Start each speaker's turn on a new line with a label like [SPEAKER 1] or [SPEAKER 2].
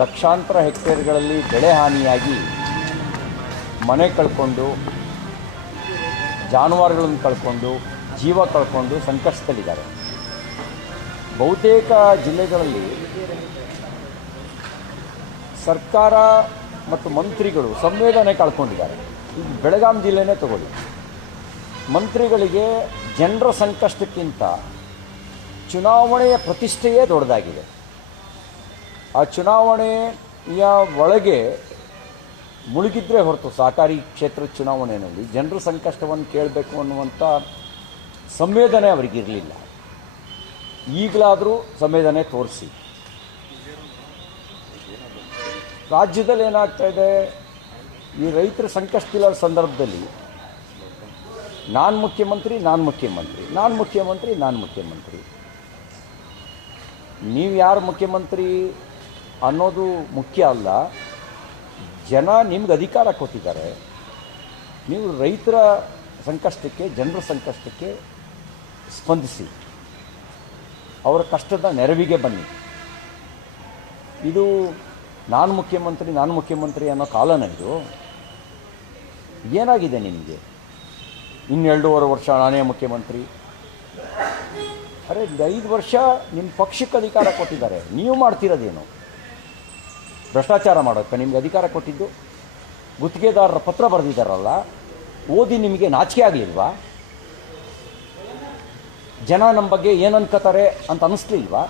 [SPEAKER 1] ಲಕ್ಷಾಂತರ ಹೆಕ್ಟೇರ್ಗಳಲ್ಲಿ ಬೆಳೆ ಹಾನಿಯಾಗಿ ಮನೆ ಕಳ್ಕೊಂಡು ಜಾನುವಾರುಗಳನ್ನು ಕಳ್ಕೊಂಡು ಜೀವ ಕಳ್ಕೊಂಡು ಸಂಕಷ್ಟದಲ್ಲಿದ್ದಾರೆ ಬಹುತೇಕ ಜಿಲ್ಲೆಗಳಲ್ಲಿ ಸರ್ಕಾರ ಮತ್ತು ಮಂತ್ರಿಗಳು ಸಂವೇದನೆ ಕಳ್ಕೊಂಡಿದ್ದಾರೆ ಈಗ ಬೆಳಗಾವಿ ಜಿಲ್ಲೆನೇ ತಗೊಳ್ಳಿ ಮಂತ್ರಿಗಳಿಗೆ ಜನರ ಸಂಕಷ್ಟಕ್ಕಿಂತ ಚುನಾವಣೆಯ ಪ್ರತಿಷ್ಠೆಯೇ ದೊಡ್ಡದಾಗಿದೆ ಆ ಚುನಾವಣೆಯ ಒಳಗೆ ಮುಳುಗಿದ್ರೆ ಹೊರತು ಸಹಕಾರಿ ಕ್ಷೇತ್ರ ಚುನಾವಣೆಯಲ್ಲಿ ಜನರ ಸಂಕಷ್ಟವನ್ನು ಕೇಳಬೇಕು ಅನ್ನುವಂಥ ಸಂವೇದನೆ ಅವರಿಗಿರಲಿಲ್ಲ ಈಗಲಾದರೂ ಸಂವೇದನೆ ತೋರಿಸಿ ರಾಜ್ಯದಲ್ಲಿ ಏನಾಗ್ತಾ ಇದೆ ಈ ರೈತರ ಇಲ್ಲದ ಸಂದರ್ಭದಲ್ಲಿ ನಾನು ಮುಖ್ಯಮಂತ್ರಿ ನಾನು ಮುಖ್ಯಮಂತ್ರಿ ನಾನು ಮುಖ್ಯಮಂತ್ರಿ ನಾನು ಮುಖ್ಯಮಂತ್ರಿ ನೀವು ಯಾರು ಮುಖ್ಯಮಂತ್ರಿ ಅನ್ನೋದು ಮುಖ್ಯ ಅಲ್ಲ ಜನ ನಿಮ್ಗೆ ಅಧಿಕಾರ ಕೊಟ್ಟಿದ್ದಾರೆ ನೀವು ರೈತರ ಸಂಕಷ್ಟಕ್ಕೆ ಜನರ ಸಂಕಷ್ಟಕ್ಕೆ ಸ್ಪಂದಿಸಿ ಅವರ ಕಷ್ಟದ ನೆರವಿಗೆ ಬನ್ನಿ ಇದು ನಾನು ಮುಖ್ಯಮಂತ್ರಿ ನಾನು ಮುಖ್ಯಮಂತ್ರಿ ಅನ್ನೋ ಕಾಲನ ಇದು ಏನಾಗಿದೆ ನಿಮಗೆ ಇನ್ನೆರಡೂವರೆ ವರ್ಷ ನಾನೇ ಮುಖ್ಯಮಂತ್ರಿ ಅರೆ ಐದು ವರ್ಷ ನಿಮ್ಮ ಪಕ್ಷಕ್ಕೆ ಅಧಿಕಾರ ಕೊಟ್ಟಿದ್ದಾರೆ ನೀವು ಮಾಡ್ತಿರೋದೇನು ಭ್ರಷ್ಟಾಚಾರ ಮಾಡೋಕ್ಕೆ ನಿಮಗೆ ಅಧಿಕಾರ ಕೊಟ್ಟಿದ್ದು ಗುತ್ತಿಗೆದಾರರ ಪತ್ರ ಬರೆದಿದ್ದಾರಲ್ಲ ಓದಿ ನಿಮಗೆ ನಾಚಿಕೆ ಆಗಲಿಲ್ವಾ ಜನ ನಮ್ಮ ಬಗ್ಗೆ ಏನು ಅನ್ಕೋತಾರೆ ಅಂತ ಅನ್ನಿಸ್ಲಿಲ್ವಾ